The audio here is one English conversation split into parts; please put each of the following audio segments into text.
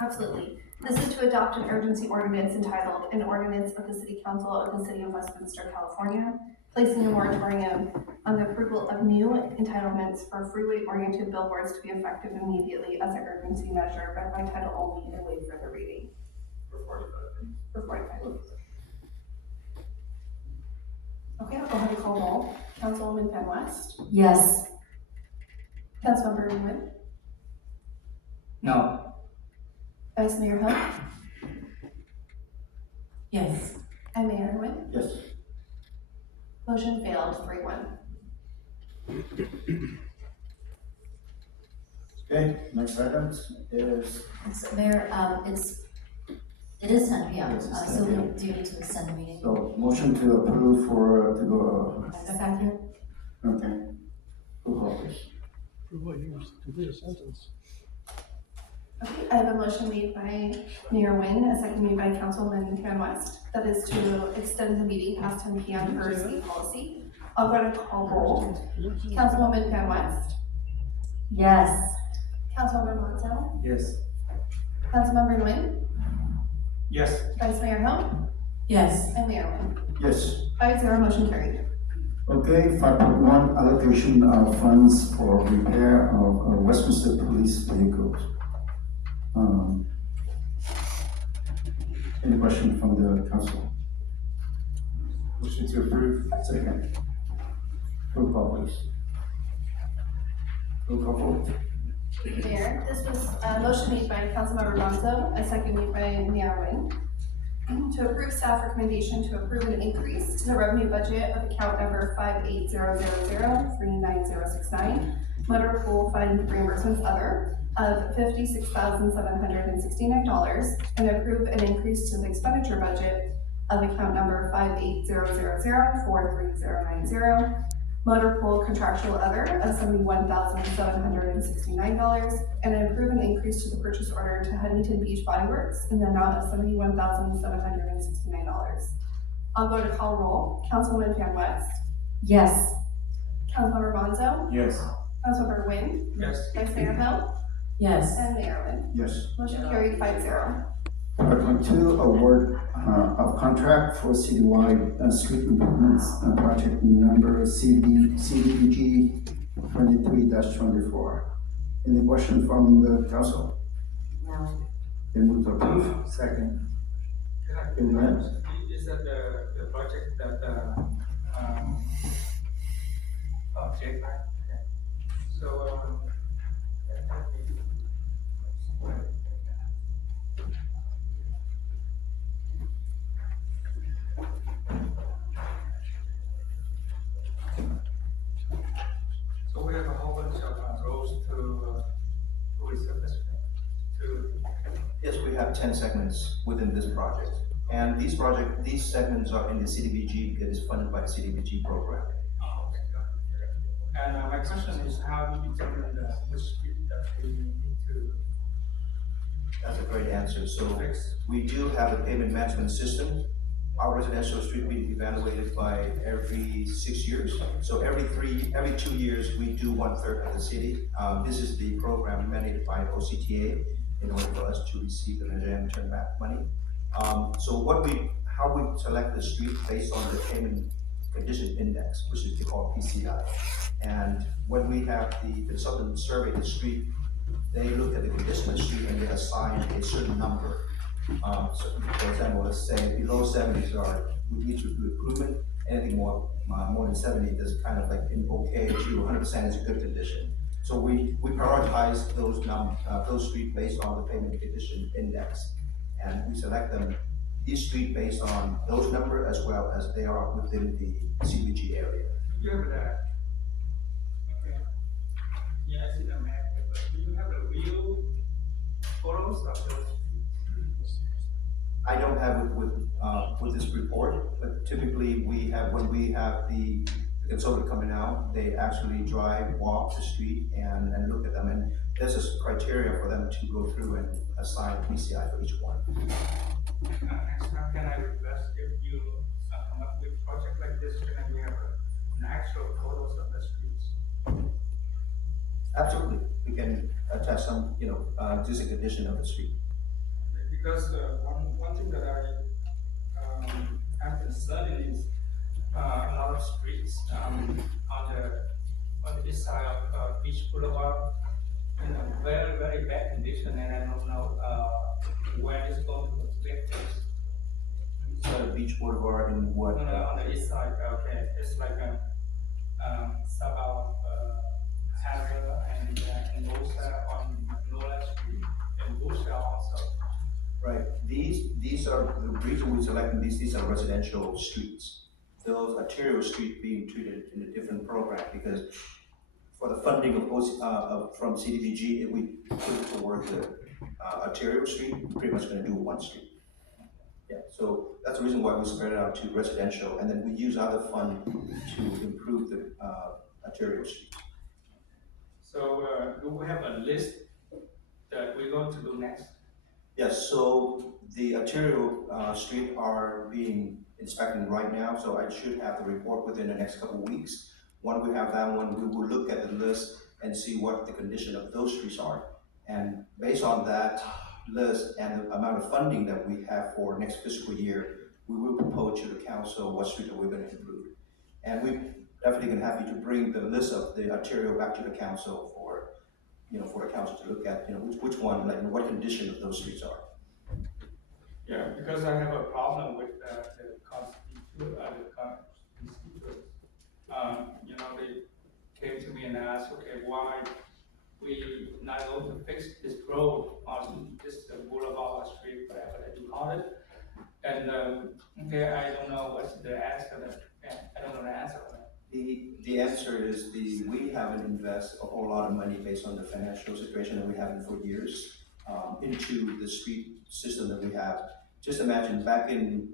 Absolutely. This is to adopt an urgency ordinance entitled An Ordinance of the City Council of the City of Westminster, California, placing a moratorium on the approval of new entitlements for freeway-oriented billboards to be effective immediately as an urgency measure, read by title only and waive further reading. For 45 days. Okay, I'll go ahead and call roll. Councilwoman Van West, Yes. Councilmember Nguyen, No. Vice Mayor Hill, Yes. and Mayor Nguyen. Yes. Motion failed, 3-1. Okay, next item is, Mayor, it is 10 p.m. Yes, it's So 10 we p.m. do need to extend the meeting. so motion to approve to go, Second. okay. Roll call please. Approval, you complete a sentence. Okay, I have a motion made by Mayor Nguyen, a second made by Councilwoman Van West. That is to extend the meeting past 10 p.m. per city policy. I'll go to call roll. Councilwoman Van West, Yes. Councilmember Monzo, Yes. Councilmember Nguyen, Yes. Vice Mayor Hill, Yes. and Mayor Nguyen. Yes. 5-0, motion carried. Okay, 5.1, allocation of funds for repair of Westminster police vehicles. Any question from the council? Motion to approve. Second. Roll call please. Roll call vote. Mayor, this was a motion made by Councilmember Monzo, a second made by Mayor Nguyen. To approve staff recommendation to approve an increase to the revenue budget of account number 5800039069, motor pool fund reimbursements other, of $56,769, and approve an increase to the expenditure budget of account number 5800043090, motor pool contractual other of $71,769, and approve an increase to the purchase order to Huntington Beach Body Works in the amount of $71,769. I'll go to call roll. Councilwoman Van West, Yes. Councilmember Monzo, Yes. Councilmember Nguyen, Yes. Vice Mayor Hill, Yes. and Mayor Nguyen. Yes. Motion carried 5-0. 5.2, award of contract for citywide street improvements project number CDBG 23-24. Any question from the council? No. Then move to approve. Second. Go ahead. Is that the project that, okay, so, so we have a whole bunch of roads to resurface, to Yes, we have 10 segments within this project. And these segments are in the CDBG because it's funded by the CDBG program. Oh, okay, got it. And my question is, how do you determine which street that we need to That's a great answer. So fix? we do have a payment management system. Our residential street we evaluated by every 6 years. So every 2 years, we do 1/3 of the city. This is the program managed by OCTA in order for us to receive the measure and turn back money. So how we select the street based on the payment condition index, which is called PCI. And when we have the consultant survey the street, they look at the condition of the street and they assign a certain number. So for example, let's say below 70s we need to do improvement. Anything more than 70 is kind of like in okay to 100% is a good condition. So we prioritize those streets based on the payment condition index, and we select them each street based on those numbers as well as they are within the CBG area. Do you have that? Okay. Yeah, I see the map, but do you have the real photos of those? I don't have it with this report, but typically when we have the consultant coming out, they actually walk the street and look at them, and there's a criteria for them to go through and assign PCI for each one. Next time, can I request if you come up with project like this, can we have an actual photos of the streets? Absolutely, we can attach some, just a condition of the street. because, one thing that I'm concerned in is, a lot of streets, on the east side of, Beach Boulevard, in a very, very bad condition, and I don't know, where it's going to take place. So the Beach Boulevard and what, On the east side, okay, it's like a, suburb, Harbour and Busa on Nola Street, and Busa also. right, these are, the reason we're selecting these are residential streets. Those arterial streets being treated in a different program, because for the funding of from CDBG, if we put it toward the, arterial street, we're pretty much gonna do one street. Yeah, so that's the reason why we spread it out to residential, and then we use other fund to improve the, arterial street. So, do we have a list that we're going to do next? Yes, so the arterial, street are being inspected right now, so I should have the report within the next couple of weeks. Once we have that one, we will look at the list and see what the condition of those streets are. And based on that list and the amount of funding that we have for next fiscal year, we will propose to the council what street that we're gonna improve. And we definitely gonna have you to bring the list of the arterial back to the council for, for the council to look at, which one, like, what condition of those streets are. Yeah, because I have a problem with, the they came to me and asked, okay, why we not able to fix this road on this boulevard street, whatever that you call it. And, okay, I don't know what's the answer, I don't know the answer on that. The answer is we haven't invested a whole lot of money based on the financial situation that we haven't for years, into the street system that we have. Just imagine back in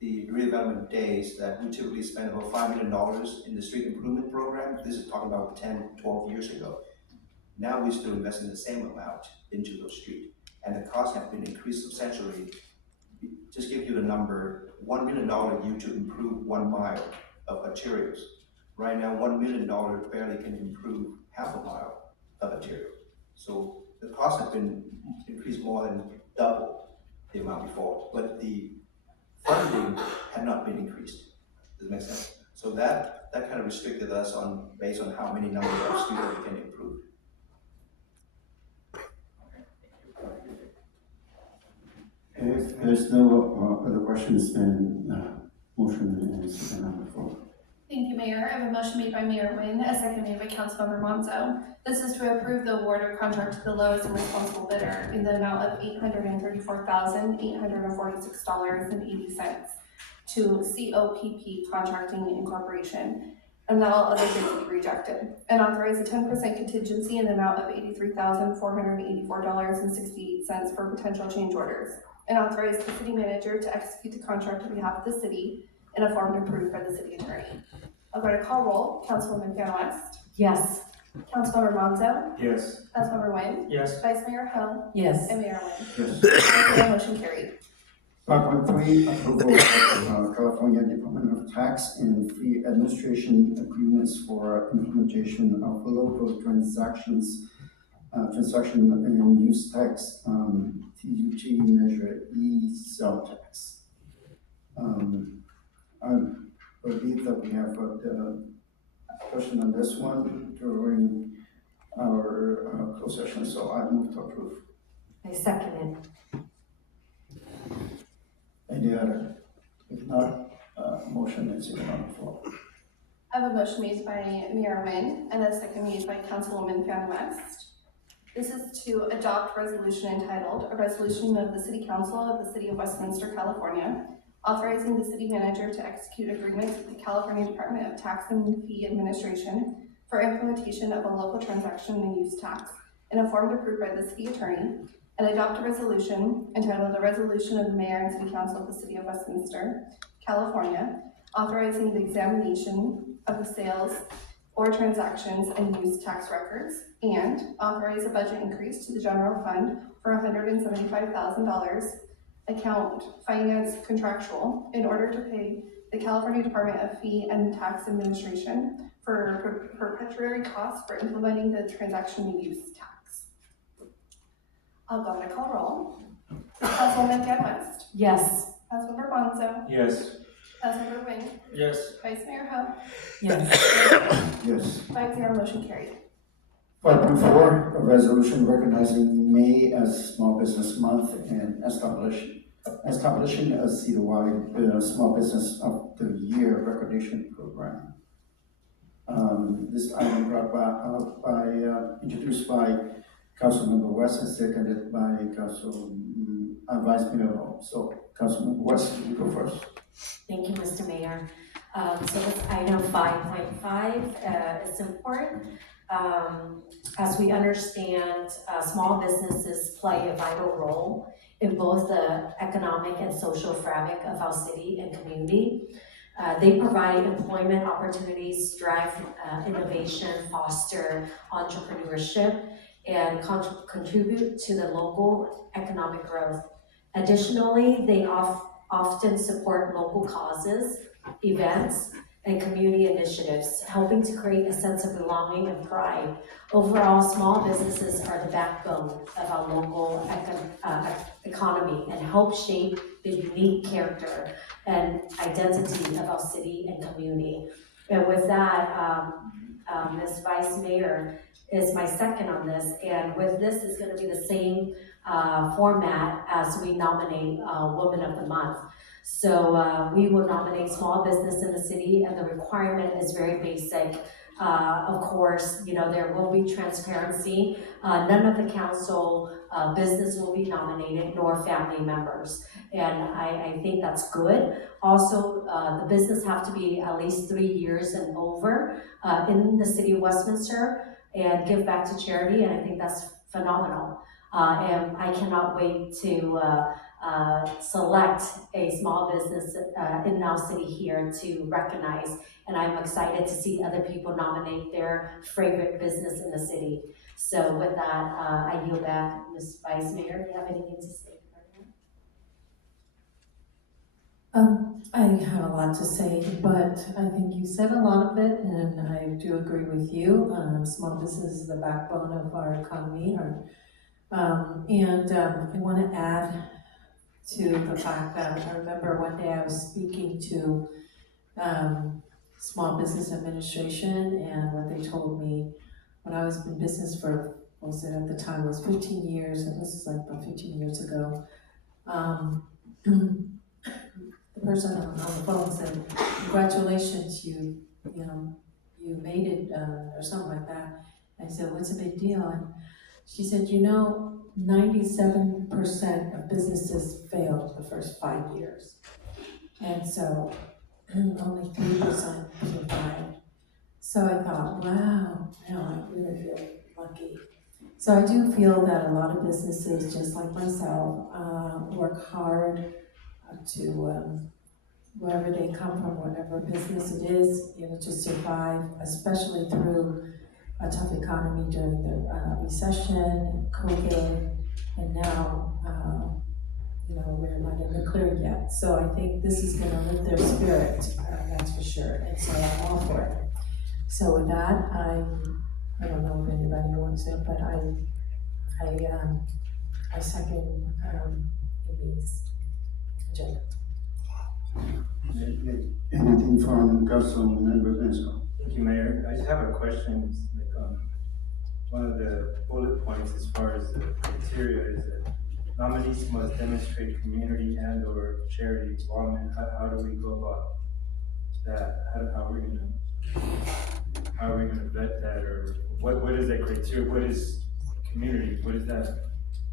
the redevelopment days that we typically spend about $5 million in the street improvement program. This is talking about 10, 12 years ago. Now we're still investing the same amount into those streets, and the costs have been increased substantially. Just give you the number, $1 million to improve 1 mile of arterials. Right now, $1 million barely can improve half a mile of arterial. So the cost has been increased more than double the amount before, but the funding had not been increased. Does it make sense? So that kind of restricted us based on how many number of streets that we can improve. If there's no other questions, then motion is on the floor. Thank you, Mayor. I have a motion made by Mayor Nguyen, a second made by Councilmember Monzo. This is to approve the award of contract to the lowest and responsible bidder in the amount of $834,846.80 to COPP Contracting Incorporation, and that all other bids be rejected, and authorize a 10% contingency in the amount of $83,484.68 for potential change orders, and authorize the city manager to execute the contract on behalf of the city in a form approved by the city attorney. I'm going to call roll. Councilwoman Van West. Yes. Councilmember Monzo. Yes. Councilmember Nguyen. Yes. Vice Mayor Ho. Yes. And Mayor Nguyen. Yes. Motion carried. 5.3, approval of California Department of Tax and Fee Administration agreements for implementation of local transaction and use tax, TUT measure E-cell tax. I believe that we have the question on this one during our closed session, so I move to approve. I second it. Any other? If not, motion is on the floor. I have a motion made by Mayor Nguyen and a second made by Councilwoman Van West. This is to adopt resolution entitled, "A Resolution of the City Council of the City of Westminster, California, authorizing the city manager to execute agreements with the California Department of Tax and Fee Administration for implementation of a local transaction and use tax in a form approved by the city attorney, and adopt a resolution entitled, "A Resolution of the Mayor and City Council of the City of Westminster, California, authorizing the examination of the sales or transactions and use tax records, and authorize a budget increase to the general fund for $175,000, account finance contractual, in order to pay the California Department of Fee and Tax Administration for perpetuary costs for implementing the transaction and use tax." I'm going to call roll. Councilwoman Councilwoman Gan West, Yes. Councilmember Bonzo, Yes. Councilmember Wing, Yes. Vice Mayor Ho, Yes. Yes. 5-0 motion carried. 5.4, a resolution recognizing May as Small Business Month and establishing a citywide Small Business of the Year recognition program. This item introduced by Councilmember West and seconded by Vice Mayor Ho. So Councilmember West, you go first. Thank you, Mr. Mayor. So this item 5.5 is important. As we understand, small businesses play a vital role in both the economic and social fabric of our city and community. They provide employment opportunities, drive innovation, foster entrepreneurship, and contribute to the local economic growth. Additionally, they often support local causes, events, and community initiatives, helping to create a sense of belonging and pride. Overall, small businesses are the backbone of our local economy and help shape the unique character and identity of our city and community. And with that, Ms. Vice Mayor is my second on this, and with this is gonna be the same format as we nominate Woman of the Month. So we will nominate small business in the city, and the requirement is very basic. Of course, you know, there will be transparency. None of the council business will be nominated, nor family members. And I think that's good. Also, the business have to be at least 3 years and over in the city of Westminster and give back to charity, and I think that's phenomenal. And I cannot wait to select a small business in our city here to recognize, and I'm excited to see other people nominate their favorite business in the city. So with that, I yield back, Ms. Vice Mayor. Do you have anything to say? I have a lot to say, but I think you said a lot of it, and I do agree with you. Small business is the backbone of our economy. I want to add to the fact that I remember one day I was speaking to Small Business Administration, and what they told me when I was in business for, what was it at the time, it was 15 years, and this is like about 15 years ago. The person on the phone said, "Congratulations, you made it," or something like that. I said, "What's the big deal?" And she said, 97% of businesses fail the first 5 years. And so only 3% survived. So I thought, wow, I really feel lucky. So I do feel that a lot of businesses, just like myself, work hard to wherever they come from, whatever business it is, to survive, especially through a tough economy during the recession, COVID, and now, we're not in the clear yet. So I think this is gonna lift their spirit, that's for sure, and so I'm all for it. So with that, I don't know if anybody wants it, but I second Amy's agenda. Anything from Councilmember Benzo? Thank you, Mayor. I just have a question, like, one of the bullet points as far as the criteria is that nominees must demonstrate community and or charity involvement. How do we go about that? How are we gonna vet that, or what is that criteria? What is community? What is that?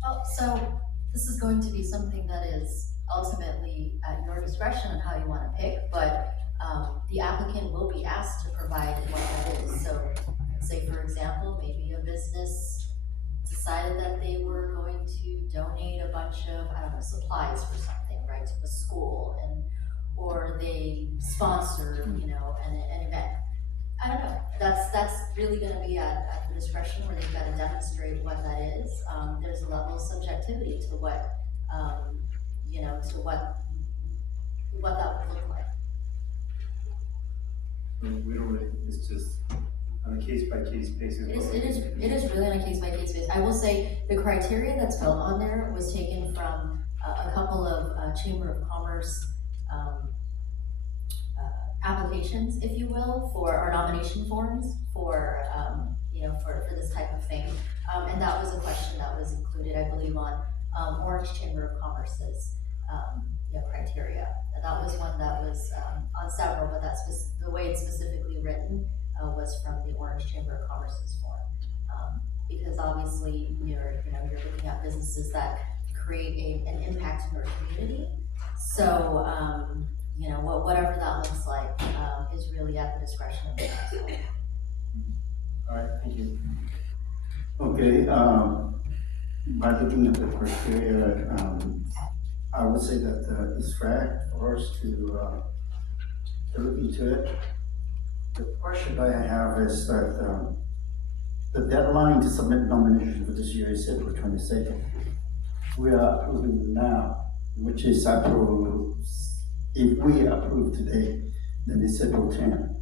Oh, so this is going to be something that is ultimately at your discretion on how you want to pick, but the applicant will be asked to provide what that is. So say, for example, maybe a business decided that they were going to donate a bunch of, supplies for something, right, to the school, or they sponsor, an event. I don't know, that's really gonna be at the discretion where they've gotta demonstrate what that is. There's a level of subjectivity to what, to what that would look like. We don't really, it's just on a case-by-case basis. It is really on a case-by-case basis. I will say the criteria that's built on there was taken from a couple Chamber of Commerce, applications, if you will, for, or nomination forms for, for this type of thing. And that was a question that was included, I believe, on, Orange Chamber of Commerce's, criteria. And that was one that was, on several, but that's the way it's specifically written, was from the Orange Chamber of Commerce's form. Because obviously, you're looking at businesses that create an impact in your community. So, whatever that looks like, is really at the discretion of the council. All right, thank you. Okay, by looking at the criteria, I would say that it's fair for us to look into it. The question I have is that the deadline to submit nominations for this year is April 22nd. We are approving now, which is April, if we approve today, then it's April 10th.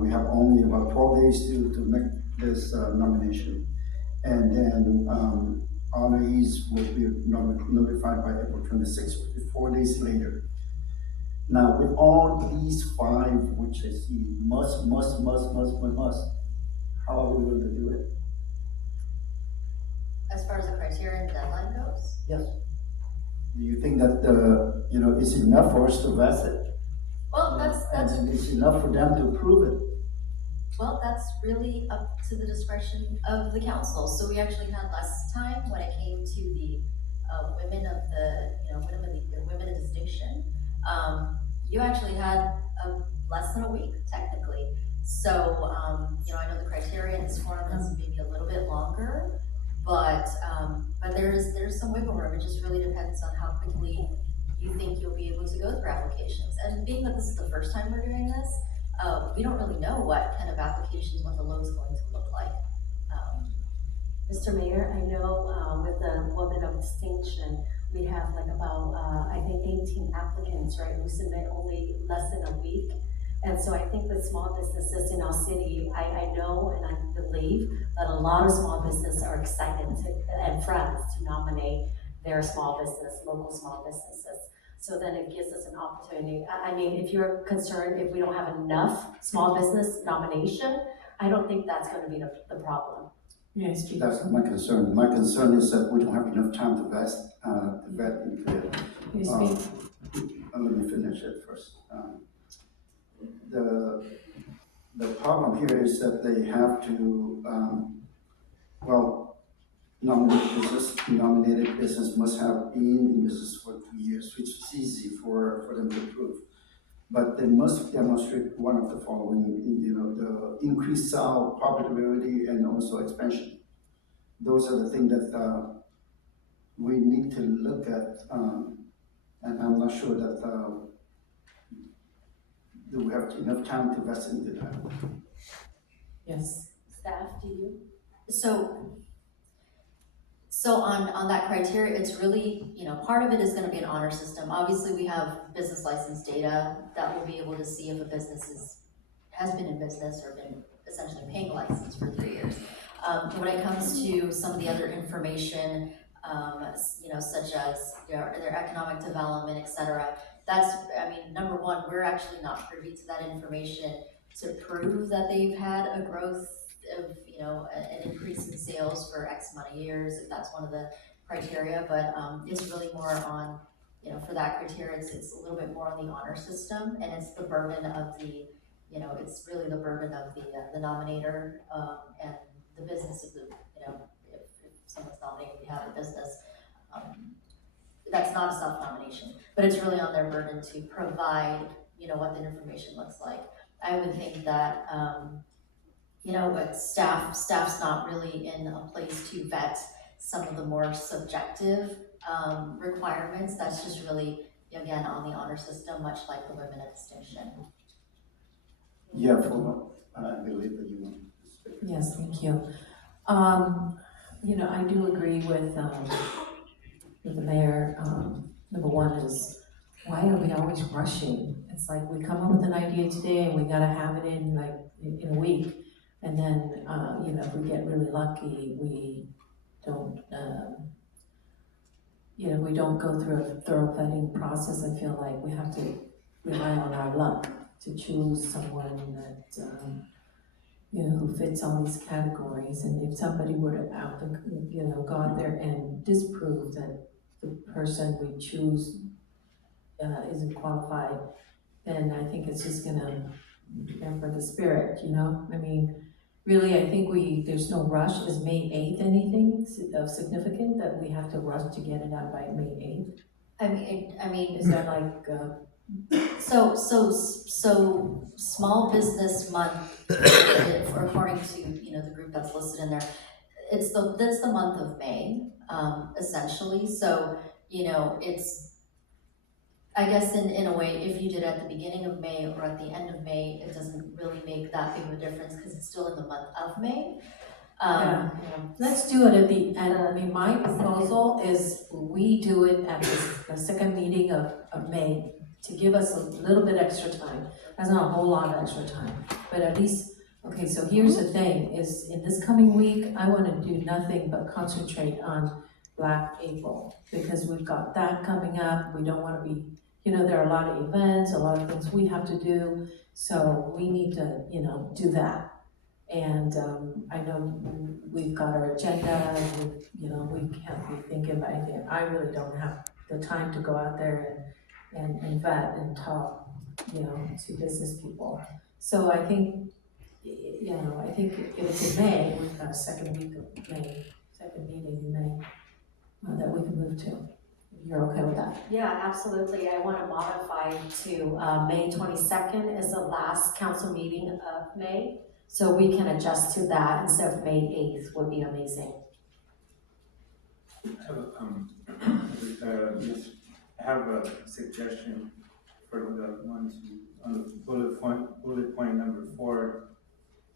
We have only about 12 days to make this nomination. And then honorees will be notified by April 26th, which is 4 days later. Now, with all these 5, which I see must, how are we going to do it? As far as the criteria and deadline goes, Yes. Do you think that, it's enough for us to vest it? well, And it's enough for them to approve it? well, that's really up to the discretion of the council. So we actually had less time when it came to the women of distinction. You actually had less than a week technically. So, I know the criteria in this form is maybe a little bit longer, but there's some wiggle room. It just really depends on how quickly you think you'll be able to go through applications. And being that this is the first time we're doing this, we don't really know what kind of applications, what the load is going to look like. Mr. Mayor, I know with the Women of Distinction, we have like about, I think 18 applicants, right, who submit only less than a week. And so I think with small businesses in our city, I know and I believe that a lot of small businesses are excited and friends to nominate their small business, local small businesses. So then it gives us an opportunity. I mean, if you're concerned if we don't have enough small business nomination, I don't think that's gonna be the problem. Yes, Chief. That's not my concern. My concern is that we don't have enough time to vet into it. Yes, Let me finish it first. The problem here is that they have to, nominated business must have been in business for 2 years, which is easy for them to prove. But they must demonstrate one of the following, the increased sale, profitability, and also expansion. Those are the things that we need to look at, and I'm not sure that do we have enough time to invest into that. Yes. Staff, do you? So on that criteria, it's really, part of it is gonna be an honor system. Obviously, we have business license data that will be able to see if a business has been in business or been essentially paying a license for 3 years. When it comes to some of the other information, such as their economic development, et cetera, number one, we're actually not privy to that information to prove that they've had a growth of, an increase in sales for X amount of years, if that's one of the criteria, but it's really more on, for that criteria, it's a little bit more on the honor system, and it's the burden of the, it's really the burden of the nominator, and the business of the, if someone's nominated, we have a business, that's not a self-nomination, but it's really on their burden to provide, what the information looks like. I would think that, but staff's not really in a place to vet some of the more subjective requirements. That's just really, again, on the honor system, much like the Women of Distinction. Yeah, I believe that you want to speak. Yes, thank you. I do agree with the mayor. Number one is, why are we always rushing? It's like we come up with an idea today and we gotta have it in a week. And then, if we get really lucky, we don't you know, we don't go through a thorough vetting process. I feel like we have to rely on our luck to choose someone that, you know, who fits all these categories. And if somebody were to you know, go out there and disprove that the person we choose isn't qualified, then I think it's just gonna hamper the spirit, you know? I mean, really, I think there's no rush. Is May 8th anything of significant that we have to rush to get it out by May 8th? I mean, Is that like, so Small Business Month, according to, you know, the group that's listed in there, that's the month of May, essentially, so, you know, it's, I guess in a way, if you did it at the beginning of May or at the end of May, it doesn't really make that big of a difference, because it's still in the month of May. Yeah. Let's do it at the end. I mean, my proposal is we do it at the second meeting of May to give us a little bit extra time. That's not a whole lot of extra time, but at least, okay, so here's the thing, is in this coming week, I wanna do nothing but concentrate on Black April, because we've got that coming up. We don't wanna be, you know, there are a lot of events, a lot of things we have to do, so we need to, you know, do that. And I know we've got our agenda, you know, we can't be thinking about anything. I really don't have the time to go out there and vet and talk, you know, to business people. So I think, you know, I think if it's in May, we've got a second week of May, second meeting in May, that we can move to. You're okay with that? Yeah, absolutely. I want to modify to May 22nd is the last council meeting of May. So we can adjust to that instead of May 8th would be amazing. Yes, I have a suggestion for the ones on the bullet point number 4,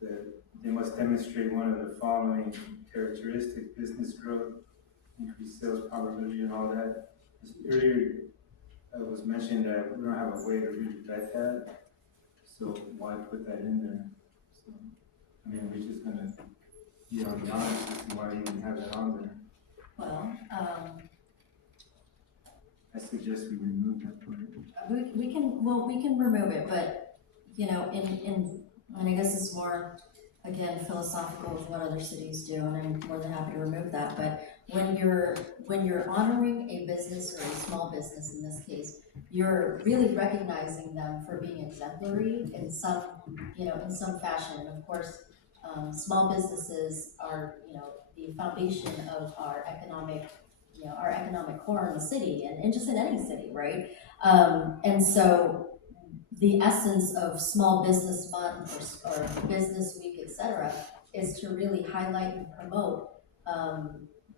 that they must demonstrate one of the following characteristics: business growth, increased sales probability, and all that. Earlier, it was mentioned that we don't have a way to really vet that, so why put that in there? So, I mean, we're just gonna be on the honor system, why even have that on there? Well, I suggest we remove that part. we can remove it, but, you know, and I guess it's more, again, philosophical with what other cities do, and I'm more than happy to remove that, but when you're honoring a business or a small business in this case, you're really recognizing them for being exemplary in some, you know, in some fashion. And of course, small businesses are, you know, the foundation of our economic, you know, our economic core in the city and just in any city, right? And so the essence of Small Business Month or Business Week, et cetera, is to really highlight and promote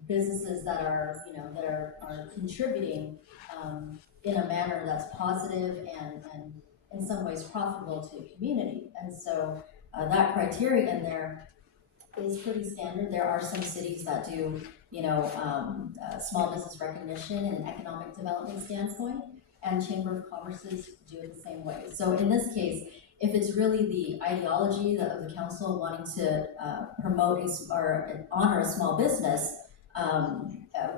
businesses that are, you know, that are contributing in a manner that's positive and in some ways profitable to the community. And so that criteria in there is pretty standard. There are some cities that do, you know, small business recognition and an economic development standpoint, and Chamber of Commerce's do it the same way. So in this case, if it's really the ideology of the council wanting to promote or honor a small business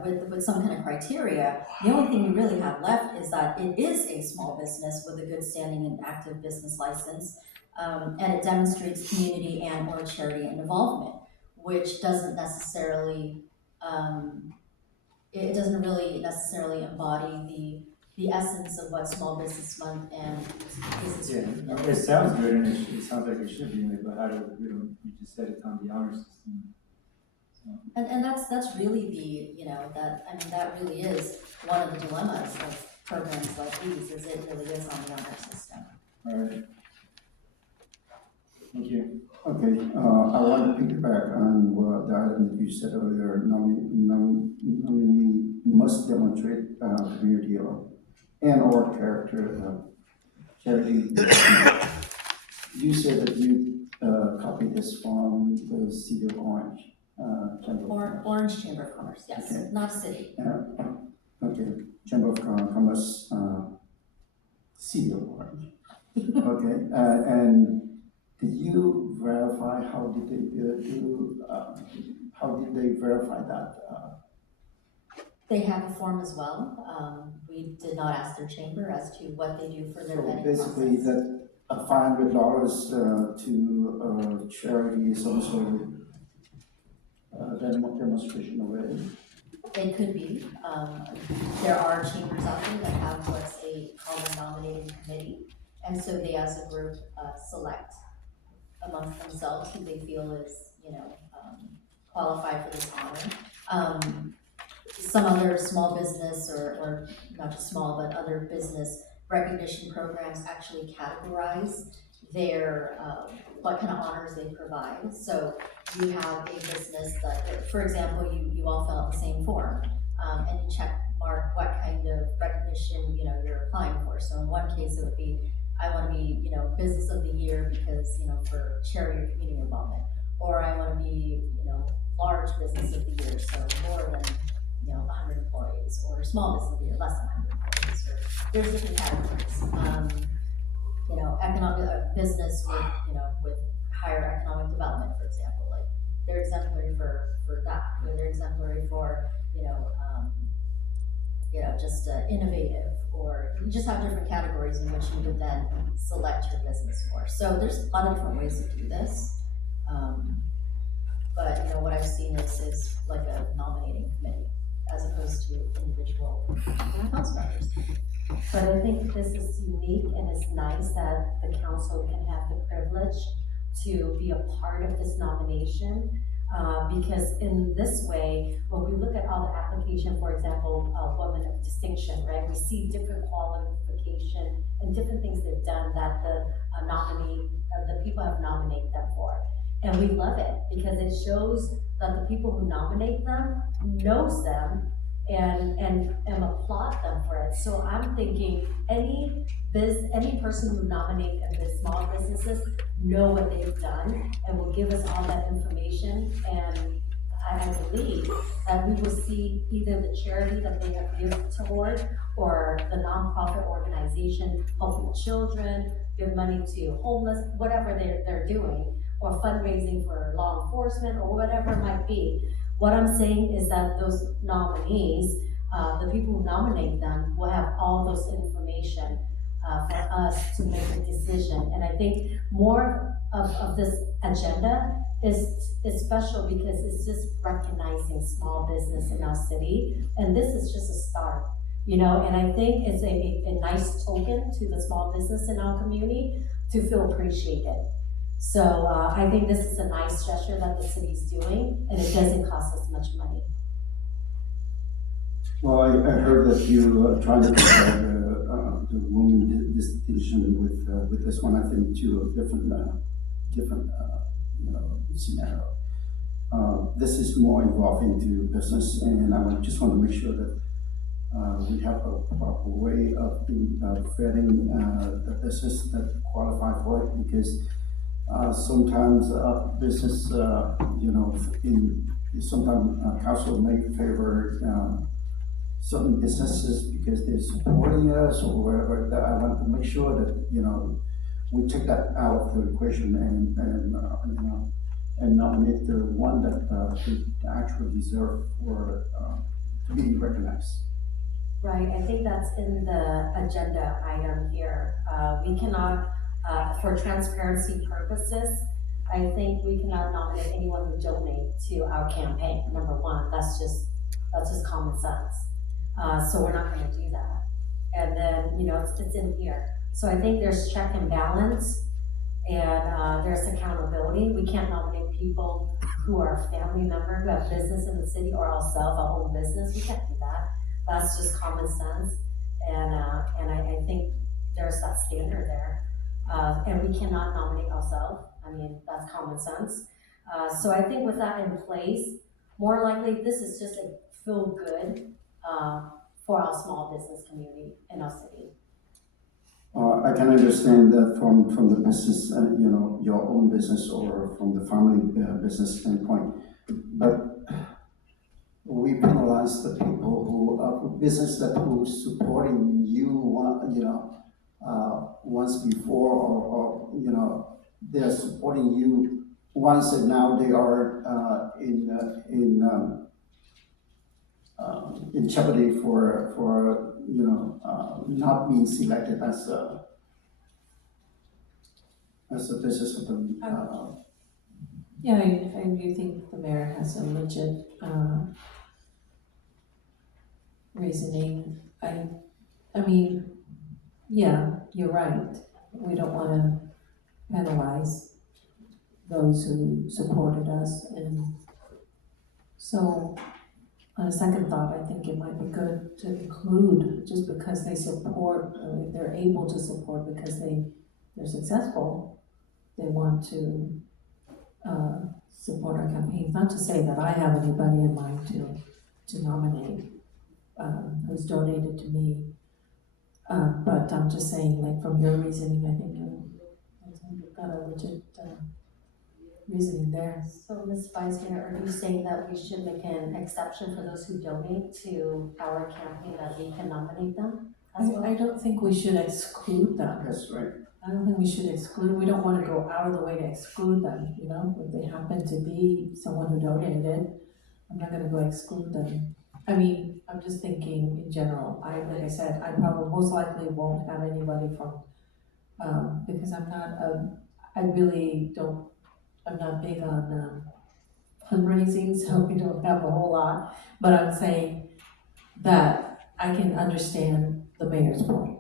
with some kind of criteria, the only thing you really have left is that it is a small business with a good standing and active business license, and it demonstrates community and or charity and involvement, which doesn't necessarily, it doesn't really necessarily embody the essence of what Small Business Month and Business Yeah, Week. okay, it sounds good, and it sounds like it should be in there, but how do we, you just said it's on the honor system. So, And that's really the, you know, that really is one of the dilemmas of programs like these, is it really is on the honor system. all right. Thank you. Okay, I want to piggyback on what the item that you said earlier, nominee must demonstrate community and/or character charity. You said that you copied this from the City of Orange. Orange Chamber of Commerce, yes, Okay. not city. Okay, Chamber of Commerce, City of Orange. Okay, and did you verify, how did they verify that? They have a form as well. We did not ask their chamber as to what they do for their So vetting basically, process. that $500 to charity is also demonstration already. They could be. There are chambers out there that have what's called a nominating committee. And so they, as a group, select amongst themselves who they feel is, qualified for this honor. Some other small business or not just small, but other business recognition programs actually categorize their, what kind of honors they provide. So you have a business that, for example, you all fill out the same form, and you check mark what kind of recognition, you're applying for. So in one case, it would be, I wanna be, business of the year because, for charity or community involvement. Or I wanna be, large business of the year, so more than, 100 employees, or small business of the year, less than 100 employees, or there's different categories. Economic, business with higher economic development, for example, like, they're exemplary for that, or they're exemplary for, just innovative, or you just have different categories in which you would then select your business for. So there's a lot of different ways to do this. But, what I've seen is like a nominating committee, as opposed to individual council members. But I think this is unique and it's nice that the council can have the privilege to be a part of this nomination. Because in this way, when we look at all the application, for example, Women of Distinction, right? We see different qualification and different things they've done that the the people have nominated them for. And we love it because it shows that the people who nominate them knows them and applaud them for it. So I'm thinking any person who nominates the small businesses know what they've done and will give us all that information. And I believe that we will see either the charity that they have given toward, or the nonprofit organization helping children, give money to homeless, whatever they're doing, or fundraising for law enforcement, or whatever it might be. What I'm saying is that those nominees, the people who nominate them, will have all those information for us to make a decision. And I think more of this agenda is special because it's just recognizing small business in our city. And this is just a start, and I think it's a nice token to the small business in our community to feel appreciated. So I think this is a nice gesture that the city's doing, and it doesn't cost us much money. Well, I heard that you are trying to compare the woman distinction with this one, I think, to a different scenario. This is more involved into business, and I just want to make sure that we have a proper way of vetting the business that qualify for it, because sometimes business, sometimes council may favor certain businesses because they're supporting us or whatever. That I want to make sure that we take that out of the equation and nominate the one that should actually deserve for to be recognized. Right, I think that's in the agenda item here. We cannot, for transparency purposes, I think we cannot nominate anyone who donates to our campaign, number one. That's just common sense. So we're not gonna do that. And then, it's in here. So I think there's check and balance, and there's accountability. We can't nominate people who are a family member, who have business in the city, or ourselves, our own business. We can't do that. That's just common sense. And I think there's that standard there. And we cannot nominate ourselves. I mean, that's common sense. So I think with that in place, more likely this is just a feel good for our small business community in our city. I can understand that from the business, your own business or from the family business standpoint, but we penalize the people who business that who supporting you, once before, or they're supporting you once, and now they are in jeopardy for, not being selected as a business of the, Yeah, I do think the mayor has a legit, reasoning. I mean, yeah, you're right. We don't wanna penalize those who supported us, and so on a second thought, I think it might be good to include, just because they support, or they're able to support because they're successful, they want to, support our campaigns. Not to say that I have anybody in mind to nominate, who's donated to me. But I'm just saying, like, from your reasoning, I think you've got a legit, reasoning there. So Ms. Vice Mayor, are you saying that we should make an exception for those who donate to our campaign, that we can nominate them as well? I don't think we should exclude them. that's right. I don't think we should exclude, we don't wanna go out of the way to exclude them, if they happen to be someone who donated, I'm not gonna go exclude them. I mean, I'm just thinking in general, like I said, I probably most likely won't have anybody from, because I'm not big on, fundraising, so we don't have a whole lot, but I'm saying that I can understand the mayor's point.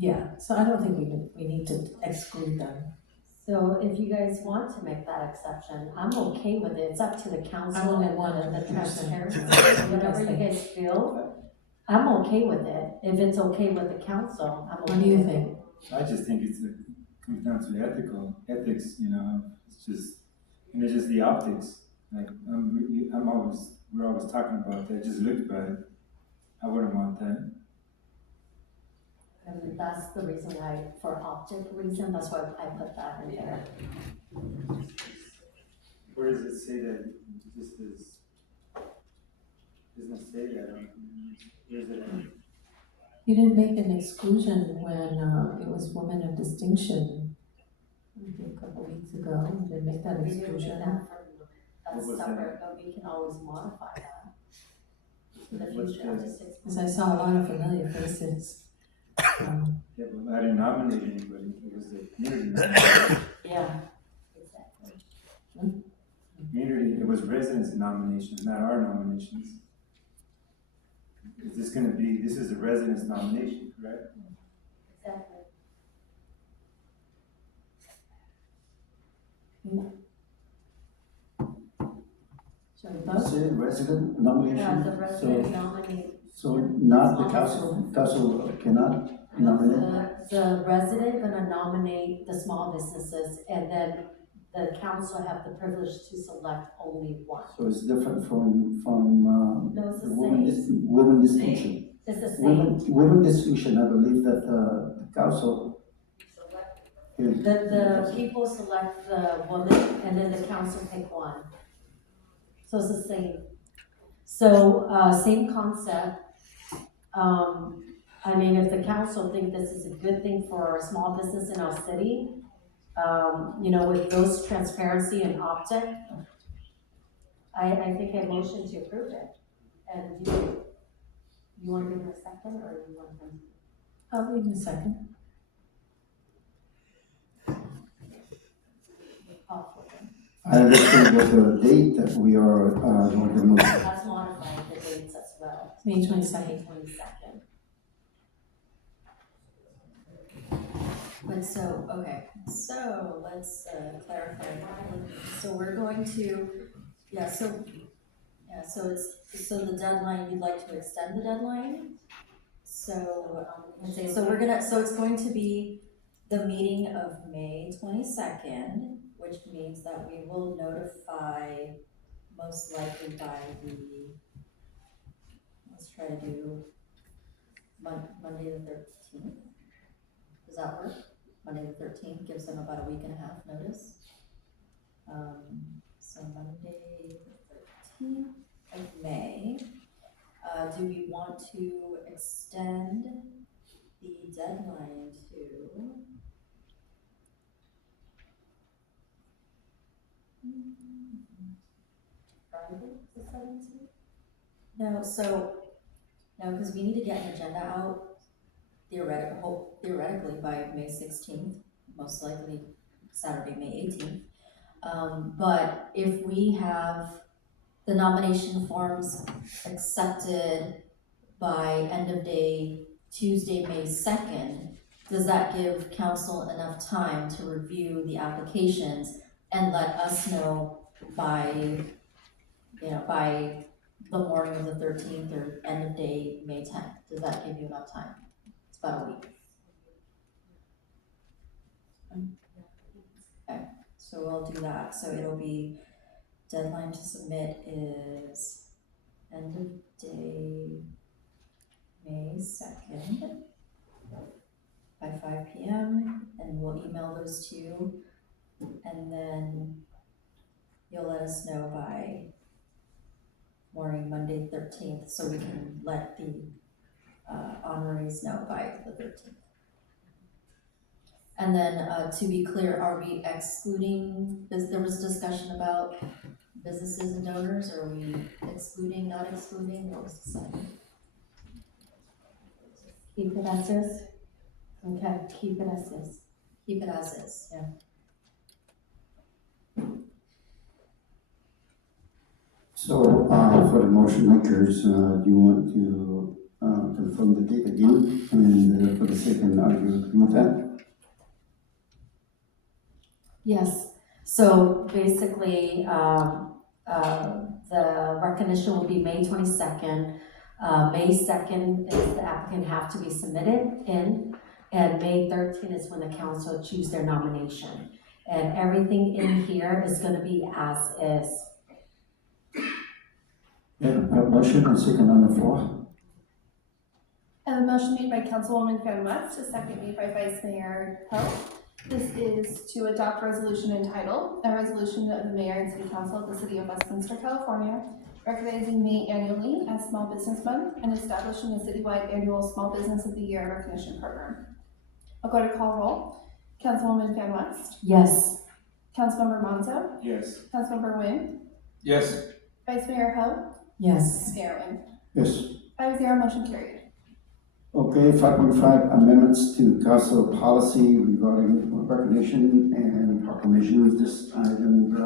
Yeah, so I don't think we need to exclude them. So if you guys want to make that exception, I'm okay with it, it's up to the I council only and want the 100%. transparency, whatever you guys feel. I'm okay with it, if it's okay with the council, I'm okay What do you with it. think? I just think it comes down to ethics, it's just, and it's just the optics. Like, we're always talking about that, it just looks bad. I wouldn't want that. And that's the reason why, for optic reason, that's why I put that in there. Where does it say that this is, doesn't say that, where's it at? You didn't make an exclusion when, it was women of distinction, I think a couple weeks ago, you didn't make that We didn't do exclusion. that What that's was that? separate, but we can always modify that. In the What's future, the- just Cause I saw a lot of familiar faces. Yeah, but I didn't nominate anybody, it was the community. nomination. Yeah, exactly. Community, it was residents' nominations, not our nominations. This is a residents' nomination, correct? Exactly. Shall we vote? Say resident nomination. Yeah, the resident nominate. So not the council cannot nominate? The resident gonna nominate the small businesses, and then the council have the privilege to select only one. So it's different from, No, it's the women distinction. It's the same. Women distinction, I believe that, the council. The people select the woman, and then the council pick one. So it's the same. So, same concept. I mean, if the council think this is a good thing for a small business in our city, with those transparency and optic, I think I motion to approve it. And you want to give it a second, or you want to? I'll leave in a second. I understand what the date that we are, going to move. Let's modify the dates as well. May 22nd. 22nd. But so, okay, so let's clarify. So we're going to, so the deadline, you'd like to extend the deadline? So, so it's going to be the meeting of May 22nd, which means that we will notify most likely by let's try to do Monday the 13th. Does that work? Monday the 13th gives them about a week and a half notice. So Monday the 13th of May. Do we want to extend the deadline to Friday the 17th? No, so, no, because we need to get an agenda out theoretically by May 16th, most likely Saturday, May 18th. But if we have the nomination forms accepted by end of day Tuesday, May 2nd, does that give council enough time to review the applications and let us know by the morning of the 13th or end of day May 10th? Does that give you enough time? It's about a week. Okay, so we'll do that. So it'll be, deadline to submit is end of day May 2nd by 5 p.m. and we'll email those to you. And then you'll let us know by morning Monday 13th, so we can let the honorees know by the 13th. And then to be clear, are we excluding, there was discussion about businesses and donors, or are we excluding, not excluding, what was the second? Keep it as is? Okay, keep it as is. Keep it as is, yeah. So, for the motion makers, do you want to, confirm the date again? And for the second, are you agree with that? Yes, so basically, the recognition will be May 22nd. May 2nd is the applicant have to be submitted in, and May 13th is when the council choose their nomination. And everything in here is gonna be as is. Yeah, a motion and second on the floor. I have a motion made by Councilwoman Fan West, a second made by Vice Mayor Hill. This is to adopt a resolution entitled, a resolution of the Mayor and City Council of the City of Westminster, California, recognizing May annually as Small Business Month and establishing a citywide annual Small Business of the Year recognition program. I'll go to call roll. Councilwoman Fan West, Yes. Councilmember Monzo, Yes. Councilmember Nguyen, Yes. Vice Mayor Hill, Yes. Mayor Nguyen. Yes. 5-0, motion carried. Okay, 5.5 amendments to council policy regarding recognition and proclamation. This item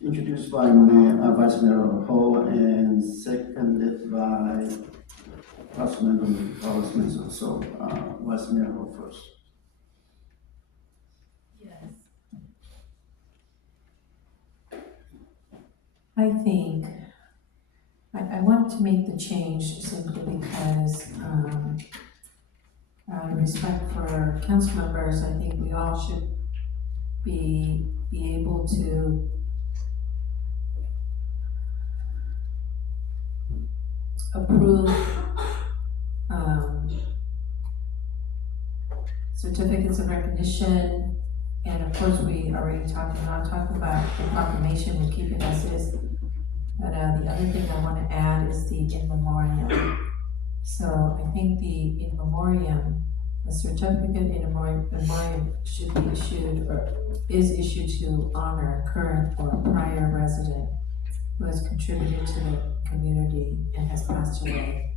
introduced by Vice Mayor Ho and seconded by Councilmember Carlos Menzo. So, Vice Mayor Ho first. I think, I want to make the change simply because, out of respect for council members, I think we all should be able to approve, certificates of recognition. And of course, we already talked about the proclamation, we'll keep it as is. But the other thing I want to add is the in memoriam. So I think the in memoriam, the certificate in memoriam should be issued or is issued to honor current or prior resident who has contributed to the community and has passed away.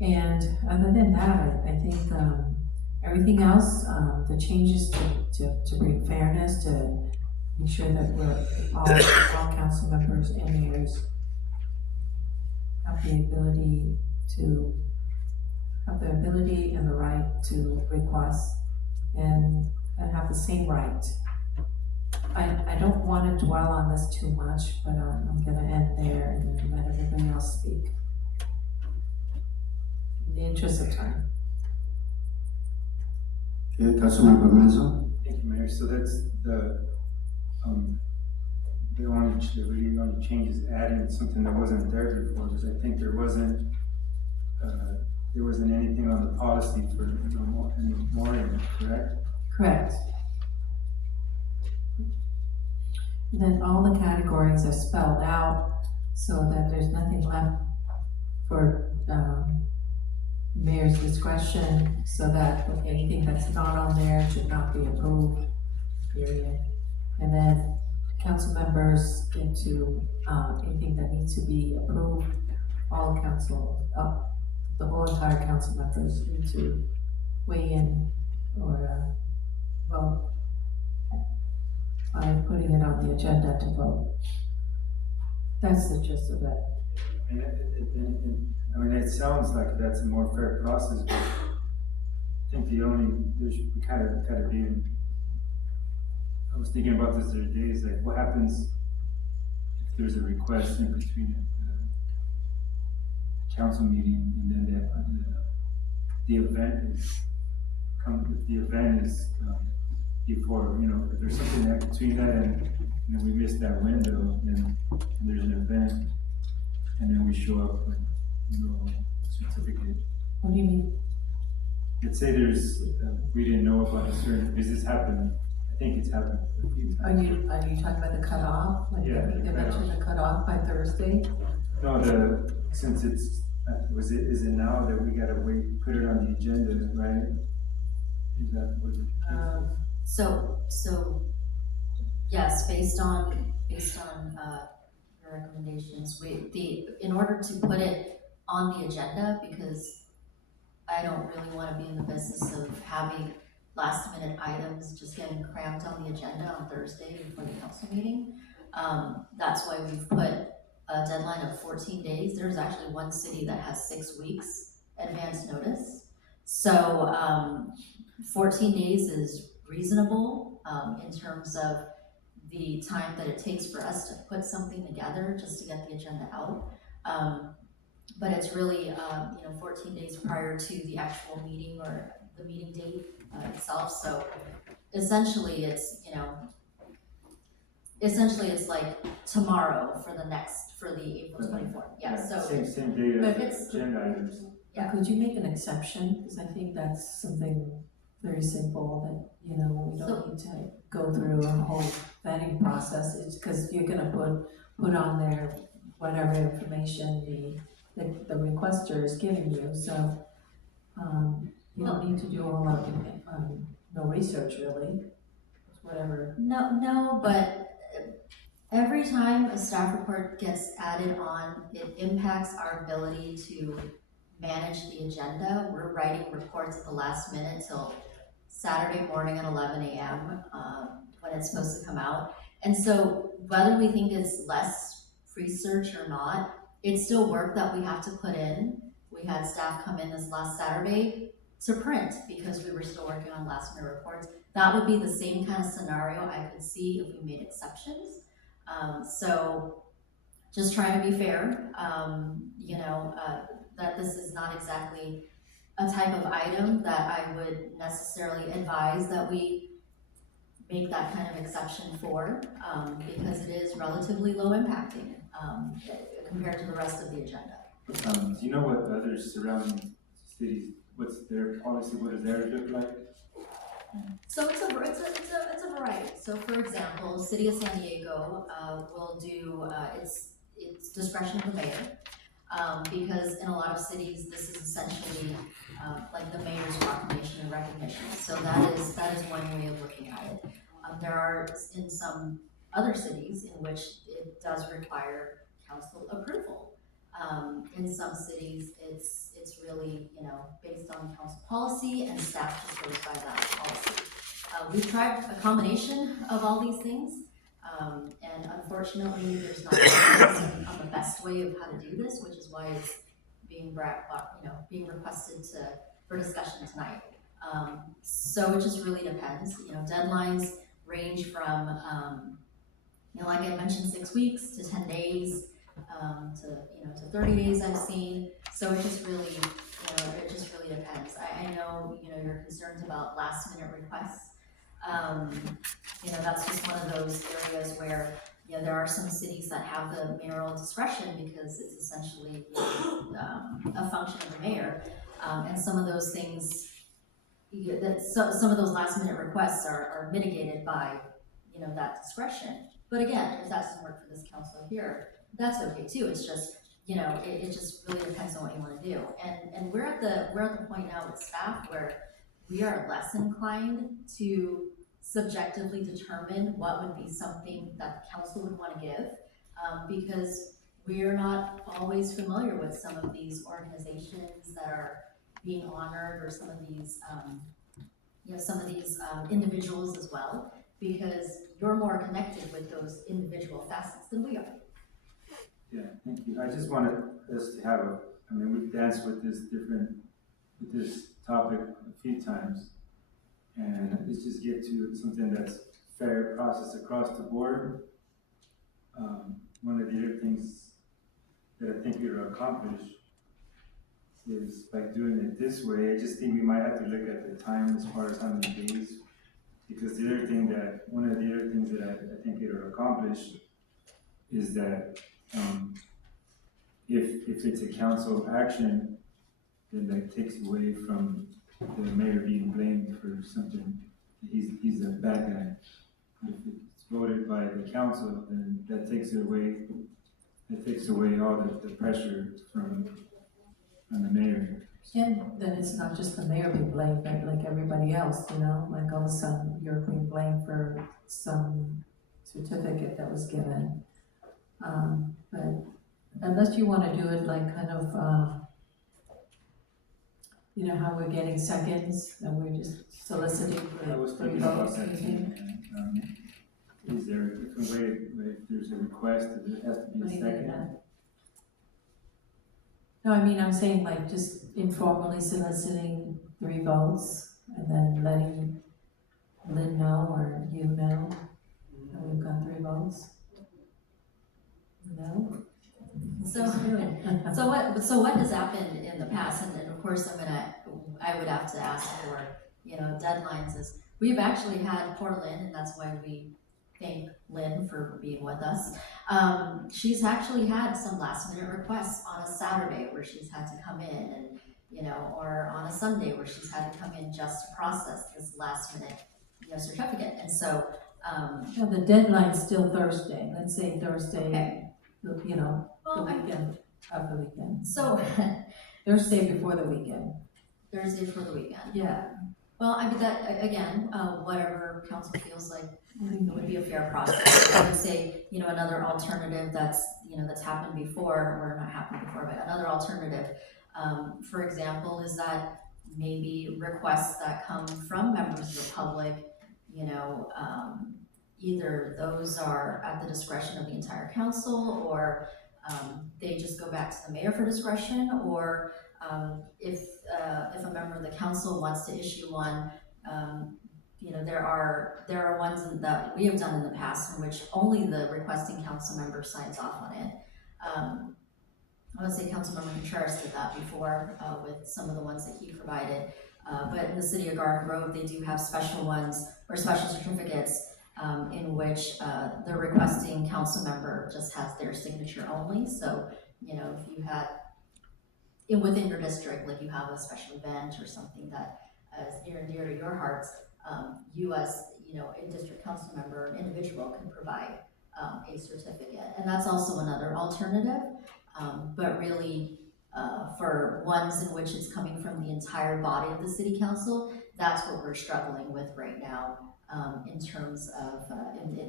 And other than that, I think everything else, the changes to bring fairness, to make sure that we're all council members and mayors have the ability and the right to request and have the same right. I don't want to dwell on this too much, but I'm gonna end there and then let everybody else speak. In the interest of time. Okay, Councilmember Menzo. Thank you, Mayor. So that's the really only change is adding something that wasn't there before, because I think there wasn't anything on the policy for memoriam, correct? Correct. Then all the categories are spelled out so that there's nothing left for mayor's discretion, so that anything that's not on there should not be approved, period. And then council members get to, anything that needs to be approved all council, the whole entire council members need to weigh in or, vote by putting it on the agenda to vote. That's the gist of it. And I mean, it sounds like that's a more fair process, but I think we gotta be in. I was thinking about this the other day, is like, what happens if there's a request in between a council meeting and then the event is, before, if there's something that between that and we miss that window, then and there's an event, and then we show up with no certificate. What do you mean? Let's say we didn't know about a certain, this has happened, I think it's happened a few Are times. you talking about the cutoff? Like Yeah, the they mentioned the cutoff by Thursday? No, since it's, is it now that we gotta wait, put it on the agenda, right? Is that what it? So, yes, based on your recommendations, in order to put it on the agenda, because I don't really wanna be in the business of having last minute items just getting cramped on the agenda on Thursday before the council meeting. That's why we've put a deadline of 14 days. There's actually one city that has 6 weeks advance notice. So, 14 days is reasonable, in terms of the time that it takes for us to put something together just to get the agenda out. But it's really, 14 days prior to the actual meeting or the meeting date itself. So essentially it's like tomorrow for the April 24th. Yeah, so. Same day But as it's- agenda items. Yeah. Could you make an exception? Because I think that's something very simple that, we don't need to go through a whole vetting process. It's because you're gonna put on there whatever information the requester is giving you, so, you don't need to do a whole lot of, no research really, whatever. No, but every time a staff report gets added on, it impacts our ability to manage the agenda. We're writing reports at the last minute till Saturday morning at 11 a.m. When it's supposed to come out. And so whether we think it's less research or not, it's still work that we have to put in. We had staff come in this last Saturday to print because we were still working on last minute reports. That would be the same kind of scenario I could see if we made exceptions. So just trying to be fair, that this is not exactly a type of item that I would necessarily advise that we make that kind of exception for, because it is relatively low impacting, compared to the rest of the agenda. Do you know what other surrounding cities, what's their policy, what does theirs look like? So it's a variety. So for example, City of San Diego, will do, it's discretion of the mayor. Because in a lot of cities, this is essentially, like the mayor's proclamation and recognition. So that is one way of looking at it. There are in some other cities in which it does require council approval. In some cities, it's really, based on council policy, and staff just goes by that policy. We've tried a combination of all these things, and unfortunately, there's not on the best way of how to do this, which is why it's being requested for discussion tonight. So it just really depends. Deadlines range from, like I mentioned, 6 weeks to 10 days. To 30 days I've seen, so it just really depends. I know, your concerns about last minute requests. That's just one of those areas where, there are some cities that have the mayoral discretion because it's essentially a function of the mayor. And some of those things, some of those last minute requests are mitigated by, that discretion. But again, if that doesn't work for this council here, that's okay too. It's just, it just really depends on what you want to do. And we're at the point now with staff where we are less inclined to subjectively determine what would be something that the council would want to give, because we're not always familiar with some of these organizations that are being honored, or some of these, individuals as well, because you're more connected with those individual facets than we are. Yeah, thank you. I just wanted us to have we've danced with this topic a few times. And let's just get to something that's fair process across the board. One of the other things that I think it'll accomplish is by doing it this way. I just think we might have to look at the time as far as how many days. Because one of the other things that I think it'll accomplish is that if it's a council action, then that takes away from the mayor being blamed for something. He's a bad guy. If it's voted by the council, then that takes away all the pressure from the mayor. And then it's not just the mayor being blamed, but like everybody else, you know, like all of a sudden you're being blamed for some certificate that was given. But unless you wanna do it like kind of, you know how we're getting seconds and we're just soliciting I was for thinking about votes, that anything? too. Is there a different way, if there's a request, that it has to What be do a you mean second? that? No, I mean, I'm saying like just informally soliciting 3 votes and then letting Lynn know or you know that we've got 3 votes. No? So, so what has happened in the past, and of course I would have to ask for, deadlines, is we've actually had poor Lynn, and that's why we thank Lynn for being with us. She's actually had some last minute requests on a Saturday where she's had to come in and, or on a Sunday where she's had to come in just to process this last minute, certificate. And so, Well, the deadline's still Thursday, let's say Thursday, okay. the Well, weekend, of the weekend. So, Thursday before the weekend. Thursday for the weekend. Yeah. Well, I mean, that, again, whatever council feels like it would be a fair process. I would say, another alternative that's happened before, or not happened before, but another alternative, for example, is that maybe requests that come from members of the public, either those are at the discretion of the entire council, or they just go back to the mayor for discretion, or if a member of the council wants to issue one, there are ones that we have done in the past in which only the requesting council member signs off on it. I would say Councilmember Contreras did that before with some of the ones that he provided. But in the city of Garden Grove, they do have special ones or special certificates in which the requesting council member just has their signature only. So, if you had within your district, like you have a special event or something that is near and dear to your hearts, you as, a district council member, an individual, can provide a certificate. And that's also another alternative, but really for ones in which it's coming from the entire body of the city council, that's what we're struggling with right now in terms of,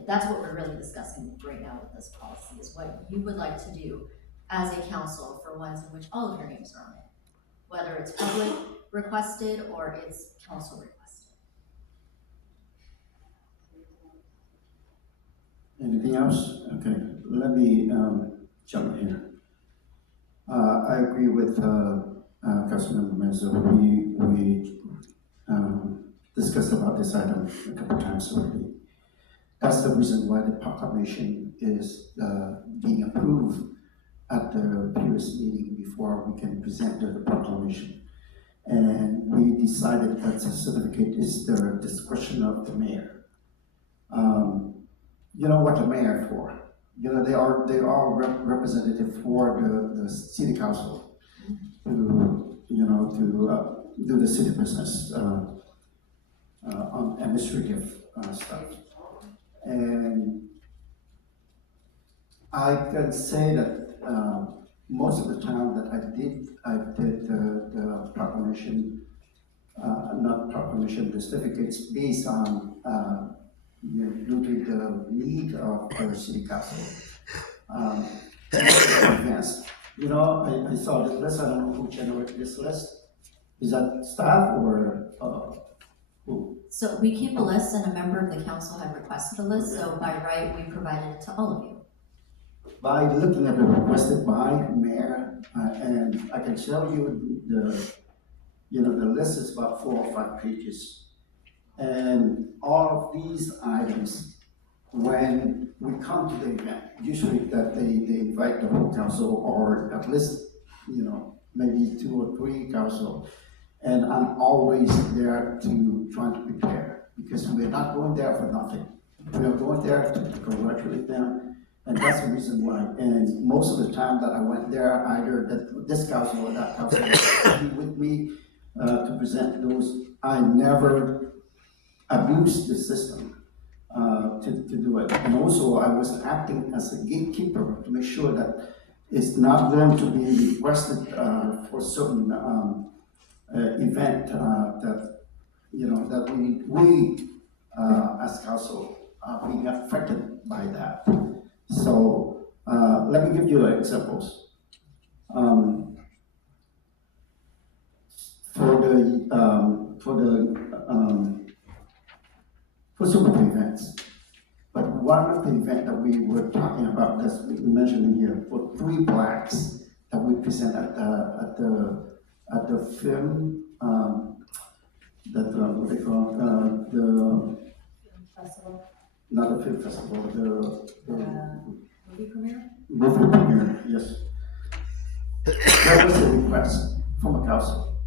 that's what we're really discussing right now with this policy, is what you would like to do as a council for ones in which all of your names are on it, whether it's public requested or it's council requested. Anything else? Okay, let me jump in. I agree with Councilmember Meza. We discussed about this item a couple times already. That's the reason why the proclamation is being approved at the previous meeting before we can present the proclamation. And we decided that the certificate is the discretion of the mayor. You know what the mayor for? They are representative for the city council to do the city business on administrative stuff. And I can say that most of the time that I did the proclamation, not proclamation, the certificates based on due to the need of the city council. Yes, you know, I saw this list, I don't know who generated this list. Is that staff or, who? So we keep a list and a member of the council had requested a list, so by right, we provided it to all of you. By looking at the requested by mayor, and I can tell you the list is about 4 or 5 pages. And all of these items, when we come to the event, usually that they invite the whole council or at least, maybe 2 or 3 council. And I'm always there to try to prepare, because we're not going there for nothing. We are going there to congratulate them, and that's the reason why. And most of the time that I went there, either this council or that council would be with me to present those. I never abused the system to do it. And also, I was acting as a gatekeeper to make sure that it's not going to be requested for certain event that we as council are being affected by that. So let me give you examples. For some of the events, but one of the events that we were talking about, that's we mentioned here, for 3 plaques that we present at the film, what they call the Festival, not the film festival, the movie premiere? movie premiere, yes. There was a request from a council